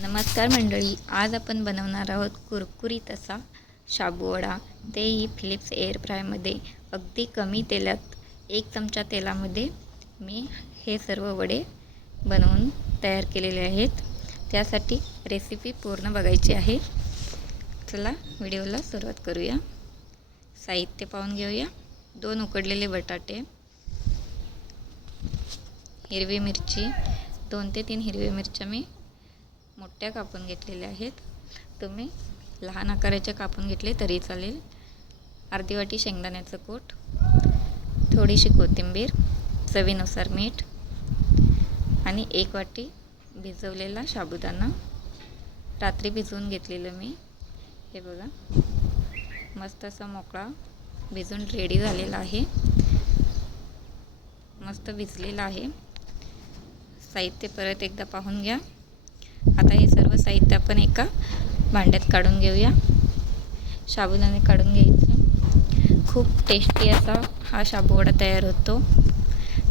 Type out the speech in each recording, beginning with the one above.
नमस्कार मंडळी, आज आपण बनवणार आहोत कुरकुरीत असा शाबू वडा, तेही फिलिप्स एअर फ्रायमध्ये अगदी कमी तेलात 1 चमचा तेलामध्ये मी हे सर्व वडे बनवून तयार केलेले आहेत. त्यासाठी रेसिपी पूर्ण बघायची आहे. चला व्हिडिओला सुरुवात करूया. साहित्य पाहून घेऊया. 2 उकडलेले बटाटे, हिरवी मिरची, 2 ते 3 हिरवी मिरच्या मी मोठ्या कापून घेतलेल्या आहेत. तुम्ही लहान आकाराच्या कापून घेतले तरी चालेल. अर्धी वाटी शेंगदाण्याचं कूट, थोडीशी कोथिंबीर, चवीनुसार मीठ आणि 1 वाटी भिजवलेला साबुदाणा रात्री भिजवून घेतलेलं मी. हे बघा, मस्त असा मोकळा भिजून रेडी झालेला आहे. मस्त भिजलेला आहे. साहित्य परत एकदा पाहून घ्या. आता हे सर्व साहित्य आपण एका भांड्यात काढून घेऊया. साबुदाणे काढून घ्यायचे. खूप टेस्टी असा हा शाबू वडा तयार होतो.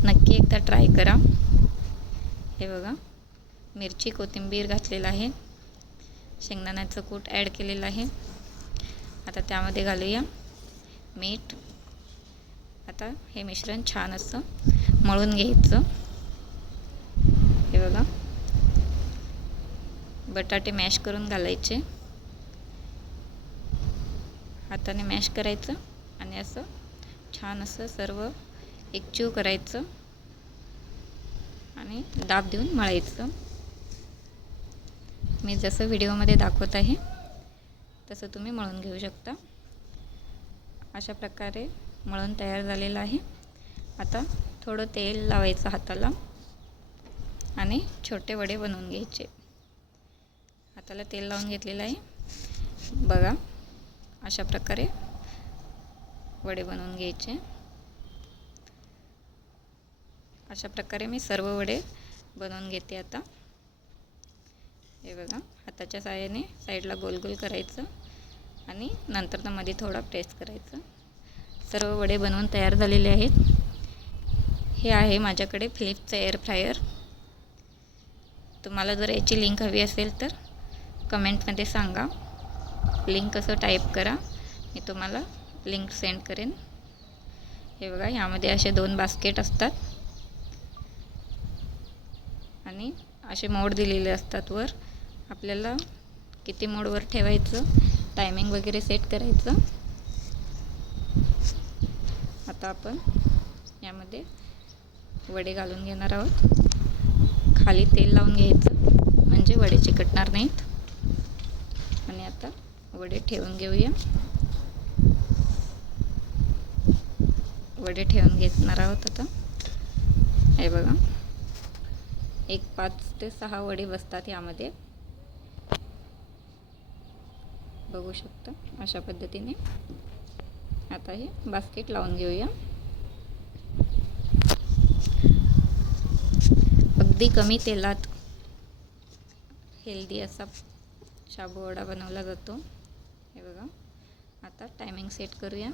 नक्की एकदा ट्राय करा. हे बघा, मिरची कोथिंबीर घातलेला आहे. शेंगदाण्याचं कूट ॲड केलेलं आहे. आता त्यामध्ये घालूया मीठ. आता हे मिश्रण छान असं मळून घ्यायचं. हे बघा, बटाटे मॅश करून घालायचे. हाताने मॅश करायचं आणि असं छान असं सर्व एकजीव करायचं आणि दाब देऊन मळायचं. मी जसं व्हिडिओमध्ये दाखवत आहे तसं तुम्ही मळून घेऊ शकता. अशा प्रकारे मळून तयार झालेलं आहे. आता थोडं तेल लावायचं हाताला आणि छोटे वडे बनवून घ्यायचे. हाताला तेल लावून घेतलेलं आहे. बघा, अशा प्रकारे वडे बनवून घ्यायचे. अशा प्रकारे मी सर्व वडे बनवून घेते आता. हे बघा, हाताच्या साहाय्याने साईडला गोल गोल करायचं आणि नंतर मध्ये थोडा प्रेस करायचं. सर्व वडे बनवून तयार झालेले आहेत. हे आहे माझ्याकडे फिलिप्सचं एअर फ्रायर. तुम्हाला जर याची लिंक हवी असेल तर कमेंटमध्ये सांगा. लिंक कसं टाईप करा, मी तुम्हाला लिंक सेंड करेन. हे बघा, यामध्ये असे 2 बास्केट असतात आणि असे मोड दिलेले असतात वर. आपल्याला किती मोडवर ठेवायचं, टायमिंग वगैरे सेट करायचं. आता आपण यामध्ये वडे घालून घेणार आहोत. खाली तेल लावून घ्यायचं म्हणजे वडे चिकटणार नाहीत. आणि आता वडे ठेवून घेऊया. वडे ठेवून घेणार आहोत आता. हे बघा, 5 ते 6 वडे बसतात यामध्ये. बघू शकता अशा पद्धतीने. आता हे बास्केट लावून घेऊया. अगदी कमी तेलात हेल्दी असा शाबू वडा बनवला जातो. हे बघा, आता टायमिंग सेट करूया.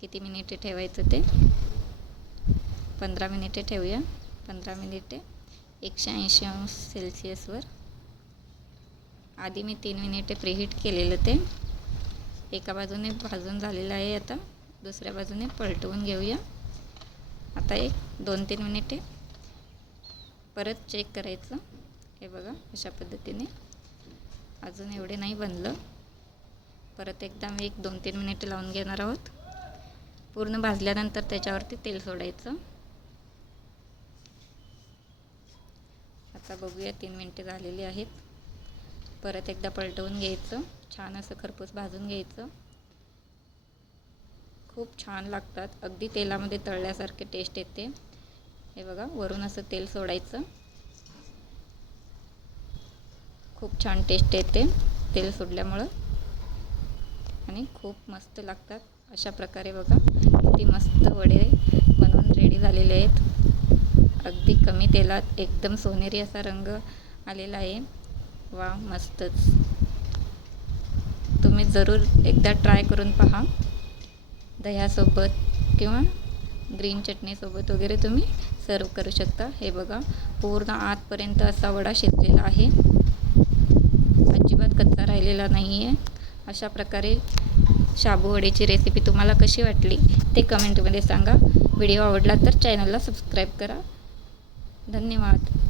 किती मिनिटे ठेवायचं ते. 15 मिनिटे ठेवूया. 15 मिनिटे 180 अंश सेल्सिअसवर. आधी मी 3 मिनिटे प्रीहीट केलेलं ते. एका बाजूने भाजून झालेलं आहे. आता दुसऱ्या बाजूने पलटवून घेऊया. आता 2-3 मिनिटे परत चेक करायचं. हे बघा, अशा पद्धतीने. अजून एवढे नाही बनलं. परत एकदा मी 2-3 मिनिटे लावून घेणार आहोत. पूर्ण भाजल्यानंतर त्याच्यावरती तेल सोडायचं. आता बघूया, 3 मिनिटे झालेली आहेत. परत एकदा पलटवून घ्यायचं. छान असं खरपूस भाजून घ्यायचं. खूप छान लागतात. अगदी तेलामध्ये तळल्यासारखे टेस्ट येते. हे बघा, वरून असं तेल सोडायचं. खूप छान टेस्ट येते तेल सोडल्यामुळं आणि खूप मस्त लागतात. अशा प्रकारे बघा, किती मस्त वडे बनवून रेडी झालेले आहेत. अगदी कमी तेलात एकदम सोनेरी असा रंग आलेला आहे. वा, मस्तच. तुम्ही जरूर एकदा ट्राय करून पहा. दह्यासोबत किंवा ग्रीन चटणीसोबत वगैरे तुम्ही सर्व करू शकता. हे बघा, पूर्ण आतपर्यंत असा वडा शिजलेला आहे. झालेला नाही आहे. अशा प्रकारे शाबू वड्याची रेसिपी तुम्हाला कशी वाटली ते कमेंटमध्ये सांगा. व्हिडिओ आवडला तर चॅनलला सबस्क्राईब करा. धन्यवाद.